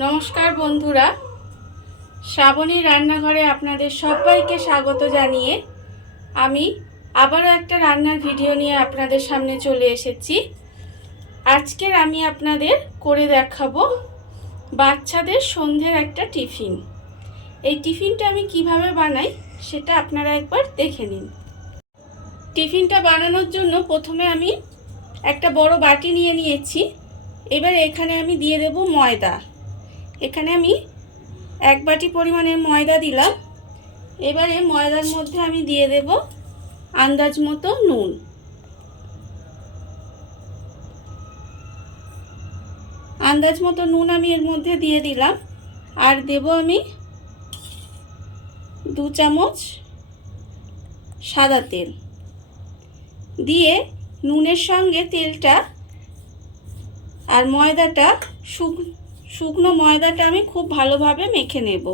নমস্কার বন্ধুরা। শ্রাবণী রান্নাঘরে আপনাদের সবাইকে স্বাগত জানিয়ে আমি আবারও একটা রান্নার ভিডিও নিয়ে আপনাদের সামনে চলে এসেছি। আজকের আমি আপনাদের করে দেখাবো বাচ্চাদের সন্ধ্যের একটা টিফিন। এই টিফিনটা আমি কীভাবে বানাই সেটা আপনারা একবার দেখে নিন। টিফিনটা বানানোর জন্য প্রথমে আমি একটা বড় বাটি নিয়ে নিয়েছি। এবার এখানে আমি দিয়ে দেব ময়দা। এখানে আমি এক বাটি পরিমাণের ময়দা দিলাম। এবারে ময়দার মধ্যে আমি দিয়ে দেব আন্দাজ মতো নুন। আন্দাজ মতো নুন আমি এর মধ্যে দিয়ে দিলাম। আর দেব আমি দু চামচ সাদা তেল। দিয়ে নুনের সঙ্গে তেলটা আর ময়দাটা শুক শুকনো ময়দাটা আমি খুব ভালোভাবে মেখে নেব।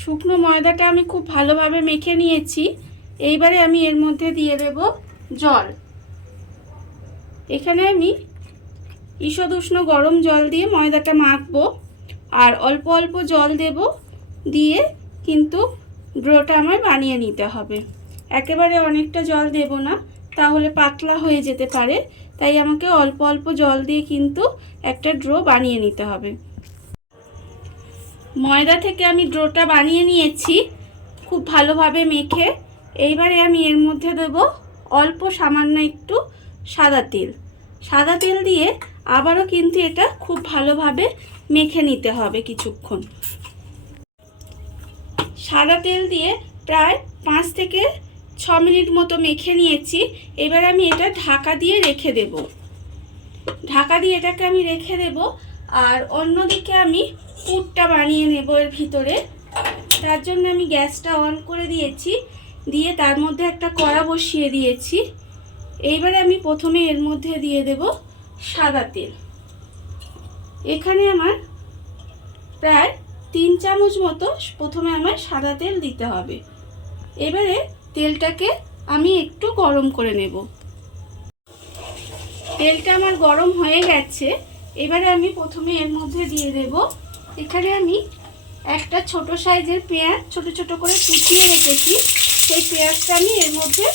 শুকনো ময়দাটা আমি খুব ভালোভাবে মেখে নিয়েছি। এইবারে আমি এর মধ্যে দিয়ে দেব জল। এখানে আমি ঈষদ উষ্ণ গরম জল দিয়ে ময়দাটা মাখবো আর অল্প অল্প জল দেব দিয়ে কিন্তু ড্রোটা আমার বানিয়ে নিতে হবে। একেবারে অনেকটা জল দেব না, তাহলে পাতলা হয়ে যেতে পারে। তাই আমাকে অল্প অল্প জল দিয়ে কিন্তু একটা ড্রো বানিয়ে নিতে হবে। ময়দা থেকে আমি ড্রোটা বানিয়ে নিয়েছি খুব ভালোভাবে মেখে। এইবারে আমি এর মধ্যে দেব অল্প সামান্য একটু সাদা তেল। সাদা তেল দিয়ে আবারও কিন্তু এটা খুব ভালোভাবে মেখে নিতে হবে কিছুক্ষণ। সাদা তেল দিয়ে প্রায় পাঁচ থেকে ছ মিনিট মতো মেখে নিয়েছি। এবার আমি এটা ঢাকা দিয়ে রেখে দেব। ঢাকা দিয়ে এটাকে আমি রেখে দেব। আর অন্যদিকে আমি পুরটা বানিয়ে নেব এর ভিতরে। তার জন্য আমি গ্যাসটা অন করে দিয়েছি। দিয়ে তার মধ্যে একটা কড়া বসিয়ে দিয়েছি। এইবারে আমি প্রথমে এর মধ্যে দিয়ে দেব সাদা তেল। এখানে আমার প্রায় তিন চামচ মতো প্রথমে আমার সাদা তেল দিতে হবে। এবারে তেলটাকে আমি একটু গরম করে নেব। তেলটা আমার গরম হয়ে গেছে। এবারে আমি প্রথমে এর মধ্যে দিয়ে দেব। এখানে আমি একটা ছোট সাইজের পেঁয়াজ, ছোট ছোট করে কুচিয়ে রেখেছি। সেই পেঁয়াজটা আমি এর মধ্যে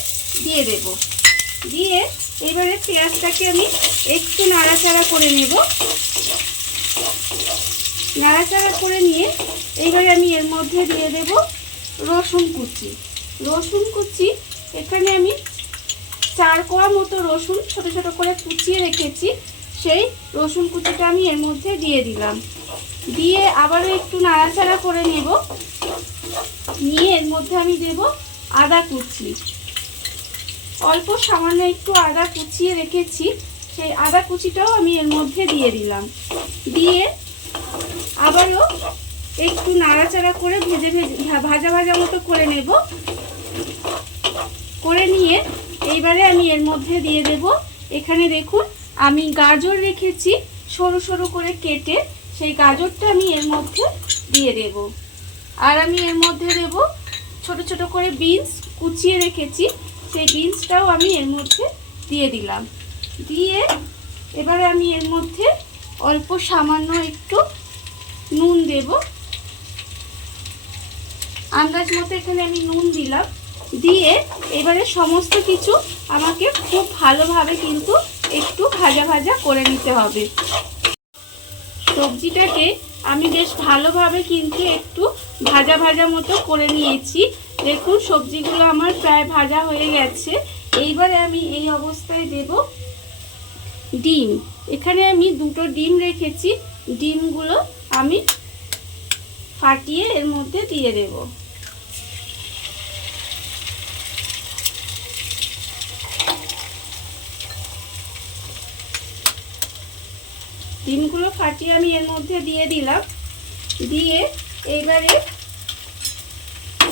দিয়ে দেব। দিয়ে এবারে পেঁয়াজটাকে আমি একটু নাড়াচাড়া করে নেব। নাড়াচাড়া করে নিয়ে এইবারে আমি এর মধ্যে দিয়ে দেব রসুন কুচি। রসুন কুচি। এখানে আমি চার কোয়া মতো রসুন ছোট ছোট করে কুচিয়ে রেখেছি। সেই রসুন কুচিটা আমি এর মধ্যে দিয়ে দিলাম। দিয়ে আবারও একটু নাড়াচাড়া করে নেব। নিয়ে এর মধ্যে আমি দেব আদা কুচি। অল্প সামান্য একটু আদা কুচিয়ে রেখেছি। সেই আদা কুচিটাও আমি এর মধ্যে দিয়ে দিলাম। দিয়ে আবারও একটু নাড়াচাড়া করে ভেজে ভেজে ভাজা ভাজা মতো করে নেব। করে নিয়ে এইবারে আমি এর মধ্যে দিয়ে দেব। এখানে দেখুন, আমি গাজর রেখেছি সরু সরু করে কেটে, সেই গাজরটা আমি এর মধ্যে দিয়ে দেব। আর আমি এর মধ্যে দেব ছোট ছোট করে বিনস কুচিয়ে রেখেছি, সেই বিনসটাও আমি এর মধ্যে দিয়ে দিলাম। দিয়ে এবারে আমি এর মধ্যে অল্প সামান্য একটু নুন দেব। আন্দাজ মতো এখানে আমি নুন দিলাম। দিয়ে এবারে সমস্ত কিছু আমাকে খুব ভালোভাবে কিন্তু একটু ভাজা ভাজা করে নিতে হবে। সবজিটাকে আমি বেশ ভালোভাবে কিন্তু একটু ভাজা ভাজা মতো করে নিয়েছি। দেখুন, সবজিগুলো আমার প্রায় ভাজা হয়ে গেছে। এইবারে আমি এই অবস্থায় দেব ডিম। এখানে আমি দুটো ডিম রেখেছি। ডিমগুলো আমি ফাটিয়ে এর মধ্যে দিয়ে দেব। ডিমগুলো ফাটিয়ে আমি এর মধ্যে দিয়ে দিলাম। দিয়ে এবারে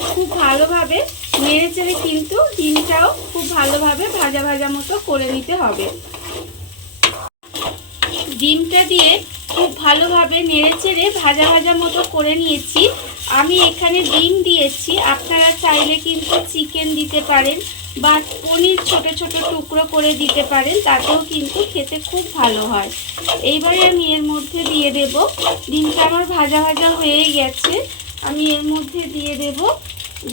খুব ভালোভাবে নেড়ে চেড়ে কিন্তু ডিমটাও খুব ভালোভাবে ভাজা ভাজা মতো করে নিতে হবে। ডিমটা দিয়ে খুব ভালোভাবে নেড়ে চেড়ে ভাজা ভাজা মতো করে নিয়েছি। আমি এখানে ডিম দিয়েছি। আপনারা চাইলে কিন্তু চিকেন দিতে পারেন। বা পনির ছোট ছোট টুকরো করে দিতে পারেন, তাতেও কিন্তু খেতে খুব ভালো হয়। এইবারে আমি এর মধ্যে দিয়ে দেব। ডিমটা আমার ভাজা ভাজা হয়ে গেছে। আমি এর মধ্যে দিয়ে দেব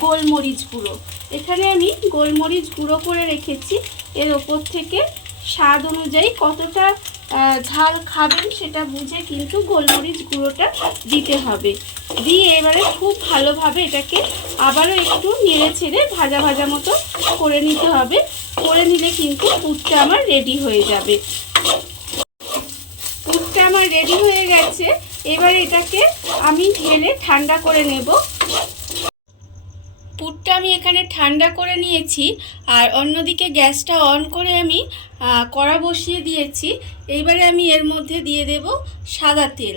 গোলমরিচ গুঁড়ো। এখানে আমি গোলমরিচ গুঁড়ো করে রেখেছি। এর ওপর থেকে স্বাদ অনুযায়ী কতটা ঝাল খাবেন সেটা বুঝে কিন্তু গোলমরিচ গুঁড়োটা দিতে হবে। দিয়ে এবারে খুব ভালোভাবে এটাকে আবারও একটু নেড়ে ছেড়ে ভাজা ভাজা মতো করে নিতে হবে। করে নিলে কিন্তু পুরটা আমার রেডি হয়ে যাবে। পুরটা আমার রেডি হয়ে গেছে। এবার এটাকে আমি ঢেলে ঠান্ডা করে নেব। পুরটা আমি এখানে ঠান্ডা করে নিয়েছি, আর অন্যদিকে গ্যাসটা অন করে আমি কড়া বসিয়ে দিয়েছি। এইবারে আমি এর মধ্যে দিয়ে দেব সাদা তেল।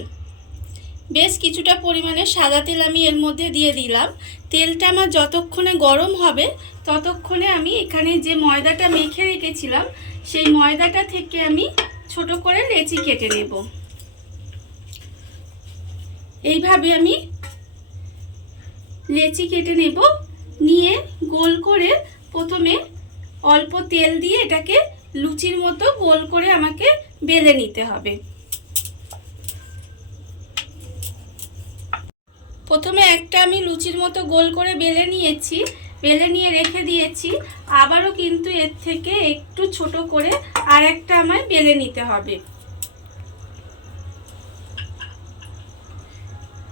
বেশ কিছুটা পরিমাণে সাদা তেল আমি এর মধ্যে দিয়ে দিলাম। তেলটা আমার যতক্ষণে গরম হবে, ততক্ষণে আমি এখানে যে ময়দাটা মেখে রেখেছিলাম, সেই ময়দাটা থেকে আমি ছোট করে লেচি কেটে নেব। এইভাবে আমি লেচি কেটে নেব। নিয়ে গোল করে প্রথমে অল্প তেল দিয়ে এটাকে লুচির মতো গোল করে আমাকে বেলে নিতে হবে। প্রথমে একটা আমি লুচির মতো গোল করে বেলে নিয়েছি, বেলে নিয়ে রেখে দিয়েছি। আবারও কিন্তু এর থেকে একটু ছোট করে আর একটা আমায় বেলে নিতে হবে।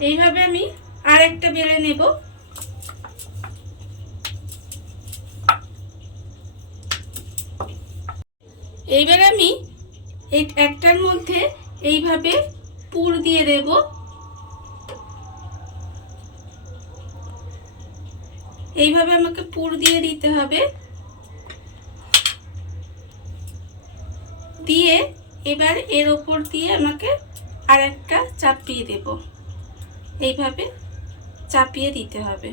এইভাবে আমি আর একটা বেলে নেব। এইবার আমি এই একটার মধ্যে এইভাবে পুর দিয়ে দেব। এইভাবে আমাকে পুর দিয়ে দিতে হবে। দিয়ে এবার এর ওপর দিয়ে আমাকে আর একটা চাপিয়ে দেব। এইভাবে চাপিয়ে দিতে হবে।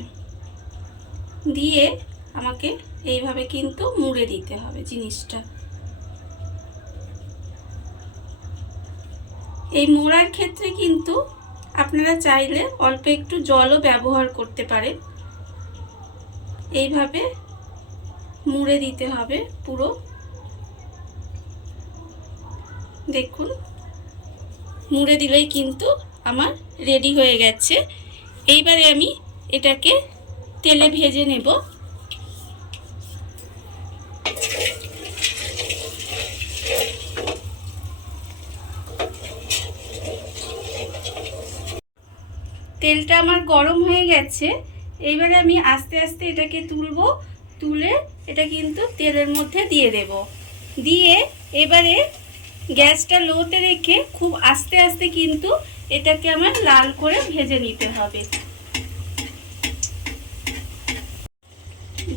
দিয়ে আমাকে এইভাবে কিন্তু মুড়ে দিতে হবে জিনিসটা। এই মোড়ার ক্ষেত্রে কিন্তু আপনারা চাইলে অল্প একটু জলও ব্যবহার করতে পারেন। এইভাবে মুড়ে দিতে হবে পুরো। দেখুন, মুড়ে দিলেই কিন্তু আমার রেডি হয়ে গেছে। এইবারে আমি এটাকে তেলে ভেজে নেব। তেলটা আমার গরম হয়ে গেছে। এইবারে আমি আস্তে আস্তে এটাকে তুলবো, তুলে এটা কিন্তু তেলের মধ্যে দিয়ে দেব। দিয়ে এবারে গ্যাসটা লোতে রেখে খুব আস্তে আস্তে কিন্তু এটাকে আমার লাল করে ভেজে নিতে হবে।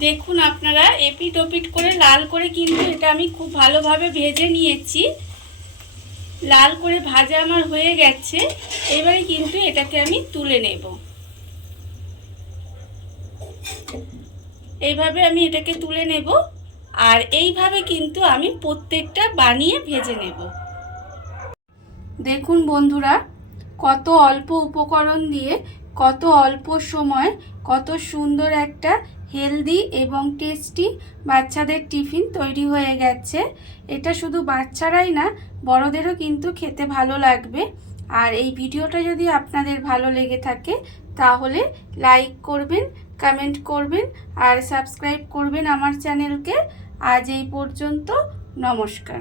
দেখুন আপনারা এপিট ওপিট করে লাল করে কিন্তু এটা আমি খুব ভালোভাবে ভেজে নিয়েছি। লাল করে ভাজা আমার হয়ে গেছে। এবারে কিন্তু এটাকে আমি তুলে নেব। এইভাবে আমি এটাকে তুলে নেব। আর এইভাবে কিন্তু আমি প্রত্যেকটা বানিয়ে ভেজে নেব। দেখুন বন্ধুরা, কত অল্প উপকরণ দিয়ে, কত অল্প সময়, কত সুন্দর একটা হেলদি এবং টেস্টি বাচ্চাদের টিফিন তৈরি হয়ে গেছে। এটা শুধু বাচ্চারাই না, বড়দেরও কিন্তু খেতে ভালো লাগবে। আর এই ভিডিওটা যদি আপনাদের ভালো লেগে থাকে, তাহলে লাইক করবেন, কমেন্ট করবেন আর সাবস্ক্রাইব করবেন আমার চ্যানেলকে। আজ এই পর্যন্ত, নমস্কার।